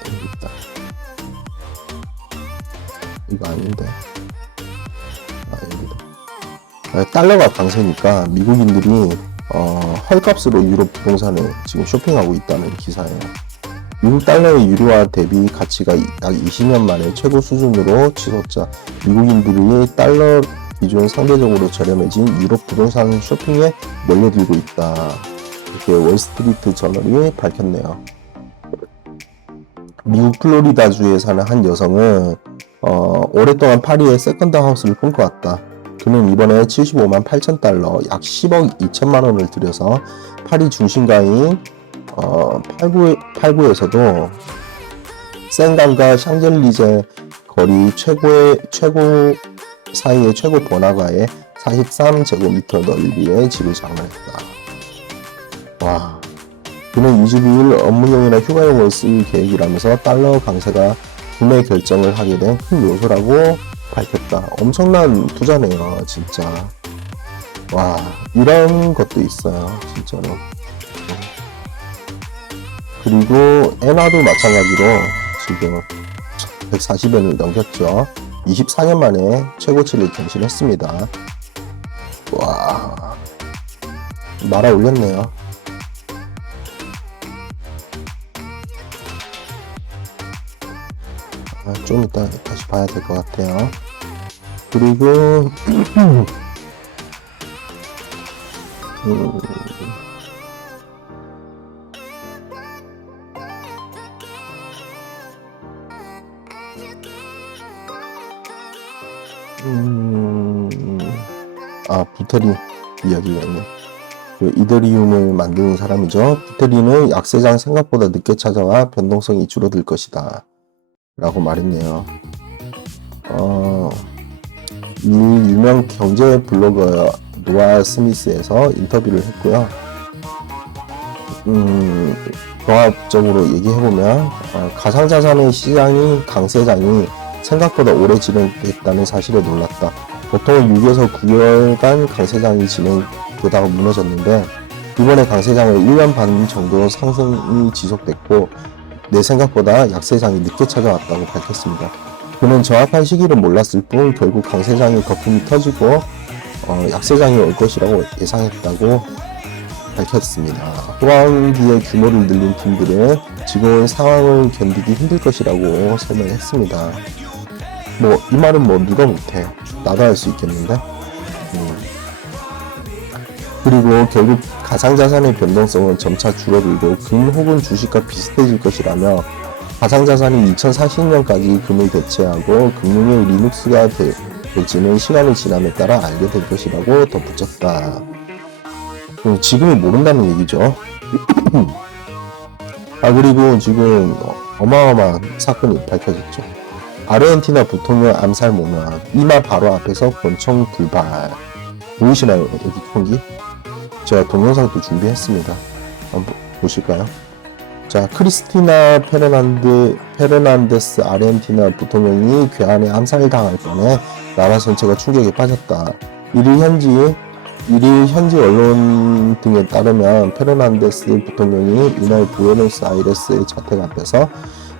여기 있다. 이거 아닌데. 여기다. 달러가 강세니까 미국인들이 헐값으로 유럽 부동산을 지금 쇼핑하고 있다는 기사예요. 미국 달러의 유료화 대비 가치가 약 20년 만에 최고 수준으로 치솟자 미국인들이 달러 비중 상대적으로 저렴해진 유럽 부동산 쇼핑에 몰려들고 있다. 이렇게 월스트리트 저널이 밝혔네요. 미국 플로리다주에 사는 한 여성은 오랫동안 파리에 세컨드 하우스를 꿈꿔왔다. 그는 이번에 75만 8천 달러, 약 10억 2천만 원을 들여서 파리 중심가인 89에서도 생강과 샹젤리제 거리 최고 사이의 최고 번화가에 43제곱미터 넓이의 집을 장만했다. 와, 그는 22일 업무용이나 휴가용을 쓸 계획이라면서 달러 강세가 구매 결정을 하게 된 큰 요소라고 밝혔다. 엄청난 투자네요, 진짜. 와, 이런 것도 있어요, 진짜로. 그리고 엔화도 마찬가지로 지금 140엔을 넘겼죠. 24년 만에 최고치를 경신했습니다. 와, 말아 올렸네요. 좀 이따 다시 봐야 될 것 같아요. 그리고 부테리 이야기가 있네. 그 이더리움을 만드는 사람이죠. 부테리는 약세장 생각보다 늦게 찾아와 변동성이 줄어들 것이다 라고 말했네요. 이 유명 경제 블로거 노아 스미스에서 인터뷰를 했고요. 종합적으로 얘기해보면 가상자산의 시장이 강세장이 생각보다 오래 진행됐다는 사실에 놀랐다. 보통 6에서 9개월간 강세장이 진행되다가 무너졌는데 이번에 강세장은 1년 반 정도 상승이 지속됐고 내 생각보다 약세장이 늦게 찾아왔다고 밝혔습니다. 그는 정확한 시기를 몰랐을 뿐 결국 강세장의 거품이 터지고 약세장이 올 것이라고 예상했다고 밝혔습니다. 호황기의 규모를 늘린 팀들은 지금의 상황을 견디기 힘들 것이라고 설명했습니다. 이 말은 누가 못해. 나도 할 수 있겠는데? 그리고 결국 가상자산의 변동성은 점차 줄어들고 금 혹은 주식과 비슷해질 것이라며 가상자산이 2040년까지 금을 대체하고 금융의 리눅스가 될지는 시간이 지남에 따라 알게 될 것이라고 덧붙였다. 지금은 모른다는 얘기죠. 그리고 지금 어마어마한 사건이 밝혀졌죠. 아르헨티나 부통령 암살 모면 이마 바로 앞에서 권총 불발. 보이시나요? 여기 총기? 제가 동영상도 준비했습니다. 한번 보실까요? 자, 크리스티나 페르난데스 아르헨티나 부통령이 괴한에 암살당할 뻔해 나라 전체가 충격에 빠졌다. 일일 현지 언론 등에 따르면 페르난데스 부통령이 이날 부에노스아이레스의 자택 앞에서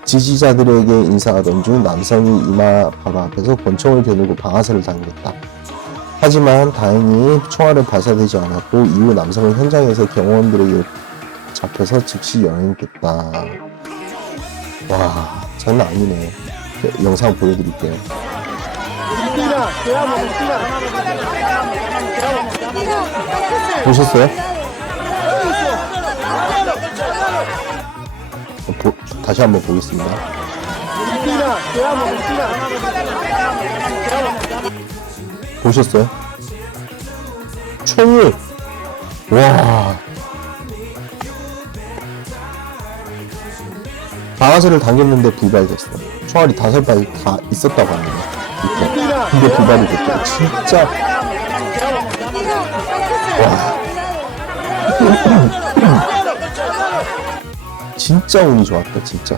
지지자들에게 인사하던 중 남성이 이마 바로 앞에서 권총을 겨누고 방아쇠를 당겼다. 하지만 다행히 총알은 발사되지 않았고 이후 남성은 현장에서 경호원들에게 잡혀서 즉시 연행됐다. 와, 장난 아니네. 영상 보여드릴게요. 보셨어요? 다시 한번 보겠습니다. 보셨어요? 총을 와, 방아쇠를 당겼는데 불발됐어. 총알이 5발 다 있었다고 합니다. 이렇게. 근데 불발이 됐다. 진짜 와. 진짜 운이 좋았다. 진짜.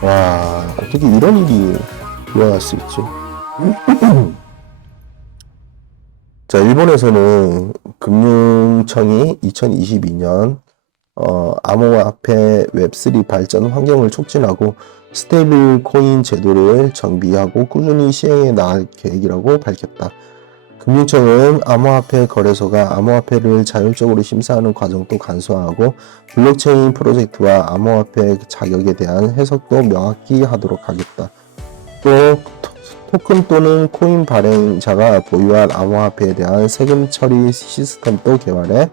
와, 어떻게 이런 일이 일어날 수 있지? 자, 일본에서는 금융청이 2022년 암호화폐 웹3 발전 환경을 촉진하고 스테이블 코인 제도를 정비하고 꾸준히 시행해 나갈 계획이라고 밝혔다. 금융청은 암호화폐 거래소가 암호화폐를 자율적으로 심사하는 과정도 간소화하고 블록체인 프로젝트와 암호화폐 자격에 대한 해석도 명확히 하도록 하겠다. 또 토큰 또는 코인 발행자가 보유한 암호화폐에 대한 세금 처리 시스템도 개발해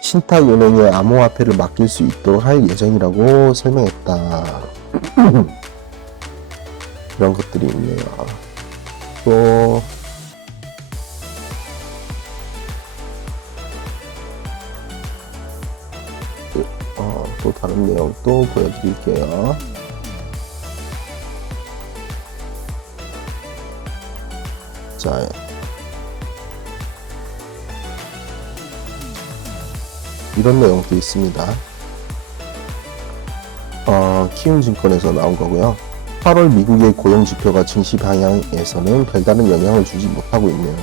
신탁은행에 암호화폐를 맡길 수 있도록 할 예정이라고 설명했다. 이런 것들이 있네요. 또 다른 내용 또 보여드릴게요. 자, 이런 내용도 있습니다. 키움증권에서 나온 거고요. 8월 미국의 고용지표가 증시 방향에서는 별다른 영향을 주지 못하고 있네요.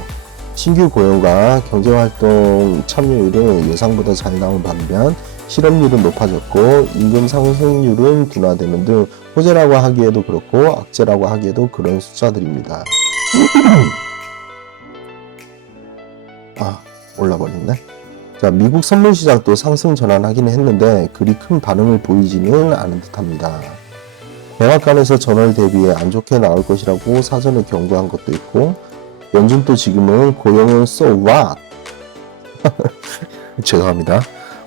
신규 고용과 경제활동 참여율은 예상보다 잘 나온 반면 실업률은 높아졌고 임금 상승률은 둔화되는 등 호재라고 하기에도 그렇고 악재라고 하기에도 그런 숫자들입니다. 올라버렸네. 자, 미국 선물 시장도 상승 전환하기는 했는데 그리 큰 반응을 보이지는 않은 듯합니다. 백악관에서 전월 대비해 안 좋게 나올 것이라고 사전에 경고한 것도 있고 연준도 지금은 고용은 so what? 죄송합니다.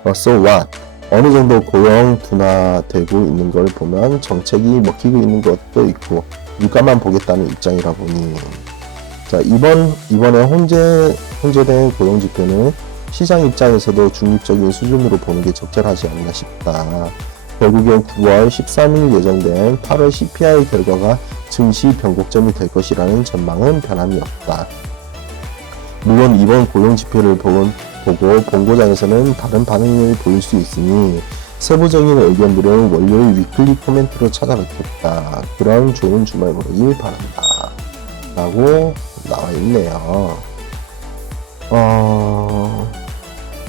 so what? 어느 정도 고용 둔화되고 있는 걸 보면 정책이 먹히고 있는 것도 있고 물가만 보겠다는 입장이라 보니 자, 이번에 혼재된 고용 지표는 시장 입장에서도 중립적인 수준으로 보는 게 적절하지 않나 싶다. 결국엔 9월 13일 예정된 8월 CPI 결과가 증시 변곡점이 될 것이라는 전망은 변함이 없다. 물론 이번 고용 지표를 보고 본고장에서는 다른 반응을 보일 수 있으니 세부적인 의견들은 월요일 위클리 코멘트로 찾아뵙겠다. 그런 좋은 주말 보내길 바란다. 라고 나와 있네요.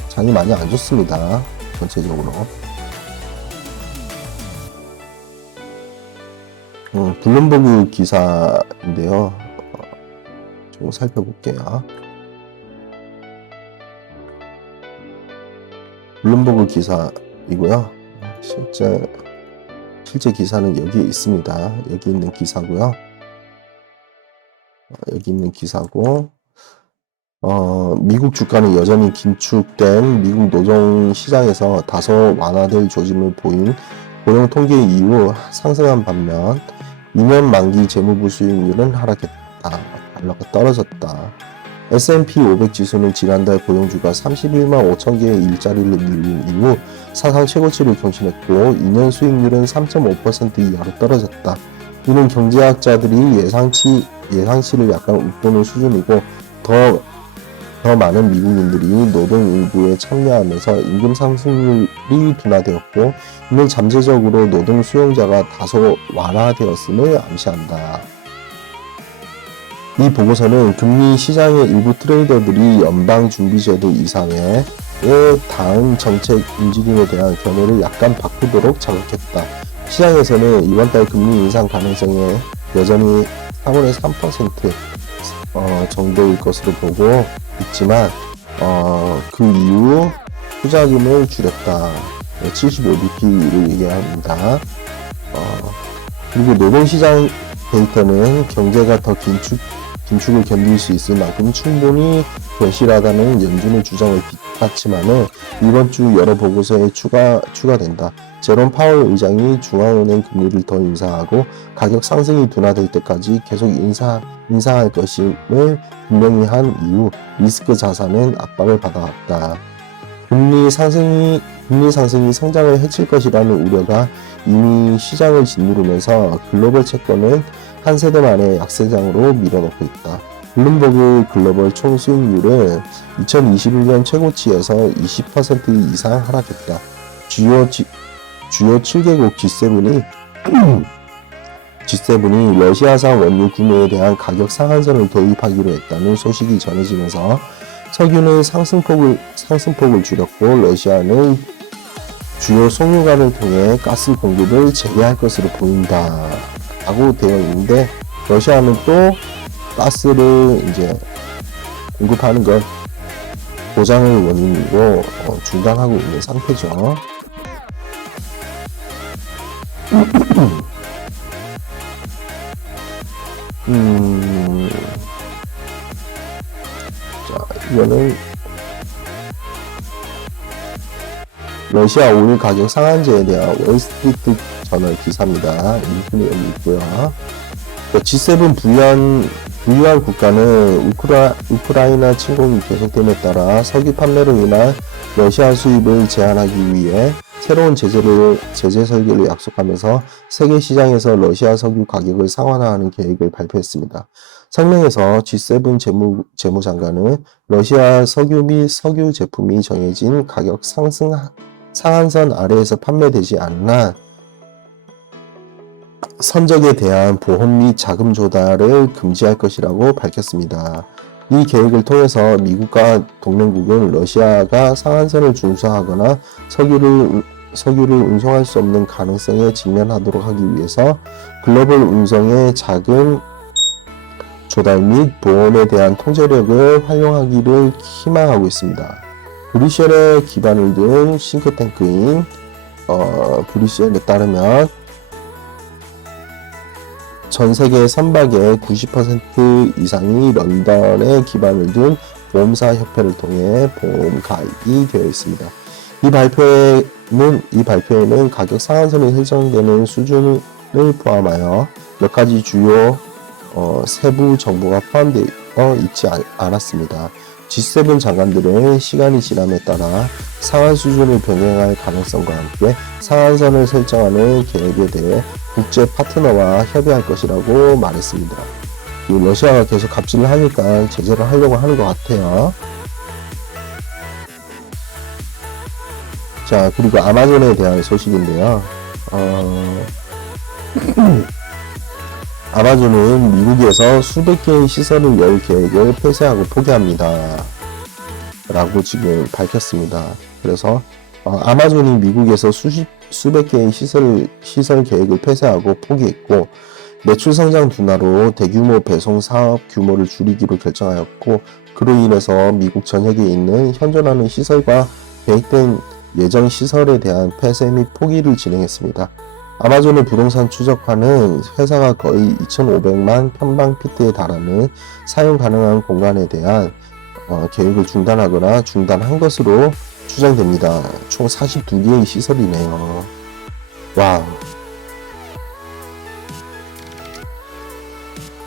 장이 많이 안 좋습니다. 전체적으로. 블룸버그 기사인데요. 좀 살펴볼게요. 블룸버그 기사이고요. 실제 기사는 여기에 있습니다. 여기 있는 기사고요. 여기 있는 기사고, 미국 주가는 여전히 긴축된 미국 노동 시장에서 다소 완화될 조짐을 보인 고용 통계 이후 상승한 반면 2년 만기 재무부 수익률은 하락했다. 달러가 떨어졌다. S&P 500 지수는 지난달 고용주가 31만 5천 개의 일자리를 늘린 이후 사상 최고치를 경신했고 2년 수익률은 3.5% 이하로 떨어졌다. 이는 경제학자들이 예상치를 약간 웃도는 수준이고 더 많은 미국인들이 노동 일부에 참여하면서 임금 상승률이 둔화되었고 이는 잠재적으로 노동 수용자가 다소 완화되었음을 암시한다. 이 보고서는 금리 시장의 일부 트레이더들이 연방준비제도 이상의 다음 정책 움직임에 대한 견해를 약간 바꾸도록 자극했다. 시장에서는 이번 달 금리 인상 가능성에 여전히 3월에 3% 정도일 것으로 보고 있지만 그 이후 투자금을 줄였다. 75bp를 얘기합니다. 그리고 노동시장 데이터는 경제가 더 긴축을 견딜 수 있을 만큼 충분히 견실하다는 연준의 주장을 뒷받침하는 이번 주 여러 보고서에 추가된다. 제롬 파월 의장이 중앙은행 금리를 더 인상하고 가격 상승이 둔화될 때까지 계속 인상할 것임을 분명히 한 이후 리스크 자산은 압박을 받아왔다. 금리 상승이 성장을 해칠 것이라는 우려가 이미 시장을 짓누르면서 글로벌 채권은 한 세대 만에 약세장으로 밀어넣고 있다. 블룸버그 글로벌 총 수익률은 2021년 최고치에서 20% 이상 하락했다. 주요 7개국 G7이 러시아산 원유 구매에 대한 가격 상한선을 도입하기로 했다는 소식이 전해지면서 석유는 상승폭을 줄였고 러시아는 주요 송유관을 통해 가스 공급을 재개할 것으로 보인다 라고 되어 있는데 러시아는 또 가스를 이제 공급하는 것 고장을 원인으로 중단하고 있는 상태죠. 자, 이거는 러시아 오일 가격 상한제에 대한 월스트리트 저널 기사입니다. 링크는 여기 있고요. G7 부유한 국가는 우크라이나 침공이 계속됨에 따라 석유 판매로 인한 러시아 수입을 제한하기 위해 새로운 제재 설계를 약속하면서 세계 시장에서 러시아 석유 가격을 상환화하는 계획을 발표했습니다. 성명에서 G7 재무장관은 러시아 석유 및 석유 제품이 정해진 가격 상한선 아래에서 판매되지 않는 선적에 대한 보험 및 자금 조달을 금지할 것이라고 밝혔습니다. 이 계획을 통해서 미국과 동맹국은 러시아가 상한선을 준수하거나 석유를 운송할 수 없는 가능성에 직면하도록 하기 위해서 글로벌 운송의 작은 조달 및 보험에 대한 통제력을 활용하기를 희망하고 있습니다. 브뤼셀에 기반을 둔 싱크탱크인 브뤼셀에 따르면 전 세계 선박의 90% 이상이 런던에 기반을 둔 보험사 협회를 통해 보험 가입이 되어 있습니다. 이 발표에는 가격 상한선이 설정되는 수준을 포함하여 몇 가지 주요 세부 정보가 포함되어 있지 않았습니다. G7 장관들은 시간이 지남에 따라 상한 수준을 변경할 가능성과 함께 상한선을 설정하는 계획에 대해 국제 파트너와 협의할 것이라고 말했습니다. 러시아가 계속 갑질을 하니까 제재를 하려고 하는 것 같아요. 자, 그리고 아마존에 대한 소식인데요. 아마존은 미국에서 수백 개의 시설을 열 계획을 폐쇄하고 포기합니다. 라고 지금 밝혔습니다. 그래서 아마존이 미국에서 수백 개의 시설 계획을 폐쇄하고 포기했고, 매출 성장 둔화로 대규모 배송 사업 규모를 줄이기로 결정하였고, 그로 인해서 미국 전역에 있는 현존하는 시설과 계획된 예정 시설에 대한 폐쇄 및 포기를 진행했습니다. 아마존의 부동산 추적화는 회사가 거의 2,500만 평방피트에 달하는 사용 가능한 공간에 대한 계획을 중단하거나 중단한 것으로 추정됩니다. 총 42개의 시설이네요. 와우.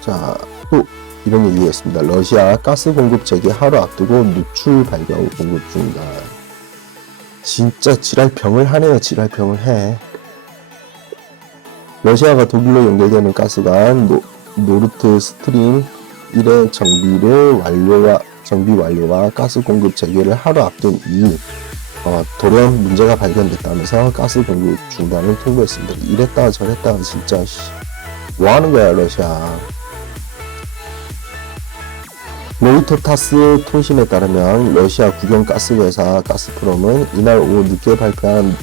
자, 또 이런 얘기가 있습니다. 러시아 가스 공급 재개 하루 앞두고 누출 발견 공급 중이다. 진짜 지랄병을 하네요. 지랄병을 해. 러시아가 독일로 연결되는 가스관 노르트 스트림 1의 정비 완료와 가스 공급 재개를 하루 앞둔 2일 돌연 문제가 발견됐다면서 가스 공급 중단을 통보했습니다. 이랬다가 저랬다가 진짜 뭐 하는 거야 러시아. 로이터 타스 통신에 따르면 러시아 국영 가스 회사 가스프롬은 이날 오후 늦게 발표한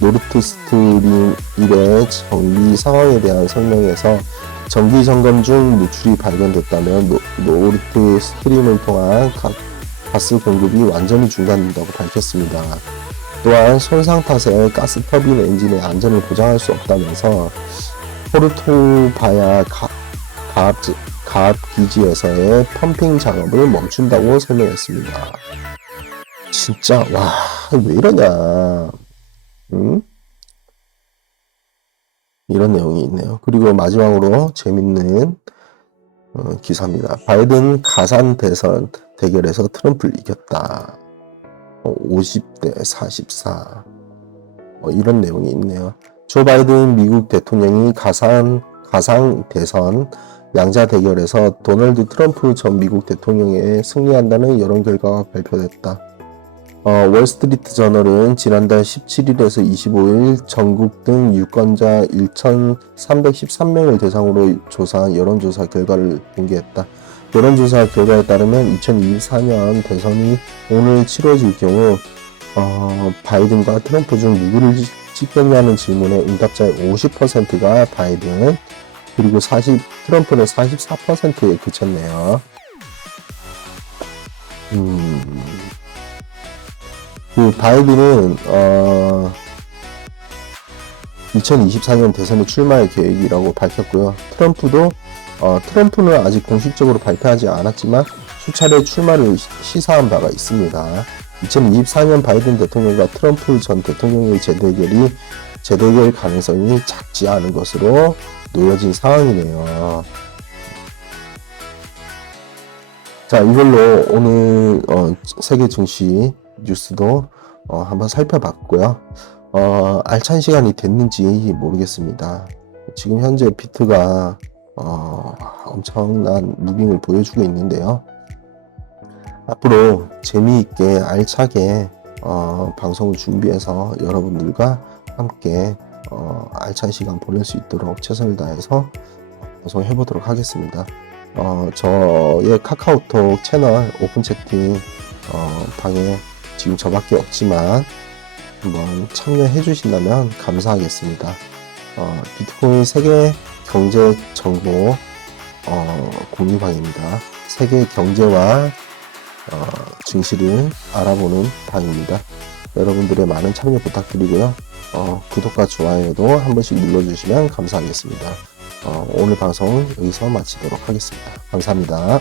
노르트 스트림 1의 정비 상황에 대한 설명에서 정기 점검 중 누출이 발견됐다며 노르트 스트림을 통한 가스 공급이 완전히 중단된다고 밝혔습니다. 또한 손상 탓에 가스 터빈 엔진의 안전을 보장할 수 없다면서 포르토바야 가압 기지에서의 펌핑 작업을 멈춘다고 설명했습니다. 진짜 와, 왜 이러냐. 이런 내용이 있네요. 그리고 마지막으로 재밌는 기사입니다. 바이든 가산 대선 대결에서 트럼프를 이겼다. 50대 44. 이런 내용이 있네요. 조 바이든 미국 대통령이 가상 대선 양자 대결에서 도널드 트럼프 전 미국 대통령에 승리한다는 여론 결과가 발표됐다. 월스트리트 저널은 지난달 17일에서 25일 전국 등 유권자 1,313명을 대상으로 조사한 여론조사 결과를 공개했다. 여론조사 결과에 따르면 2024년 대선이 오늘 치러질 경우 바이든과 트럼프 중 누구를 찍겠냐는 질문에 응답자의 50%가 바이든, 그리고 트럼프는 44%에 그쳤네요. 그 바이든은 2024년 대선에 출마할 계획이라고 밝혔고요. 트럼프는 아직 공식적으로 발표하지 않았지만 수차례 출마를 시사한 바가 있습니다. 2024년 바이든 대통령과 트럼프 전 대통령의 재대결 가능성이 작지 않은 것으로 놓여진 상황이네요. 자, 이걸로 오늘 세계 증시 뉴스도 한번 살펴봤고요. 알찬 시간이 됐는지 모르겠습니다. 지금 현재 비트가 엄청난 무빙을 보여주고 있는데요. 앞으로 재미있게 알차게 방송을 준비해서 여러분들과 함께 알찬 시간 보낼 수 있도록 최선을 다해서 방송해 보도록 하겠습니다. 저의 카카오톡 채널 오픈 채팅 방에 지금 저밖에 없지만 한번 참여해 주신다면 감사하겠습니다. 비트코인 세계 경제 정보 공유방입니다. 세계 경제와 증시를 알아보는 방입니다. 여러분들의 많은 참여 부탁드리고요. 구독과 좋아요도 한 번씩 눌러주시면 감사하겠습니다. 오늘 방송 여기서 마치도록 하겠습니다. 감사합니다.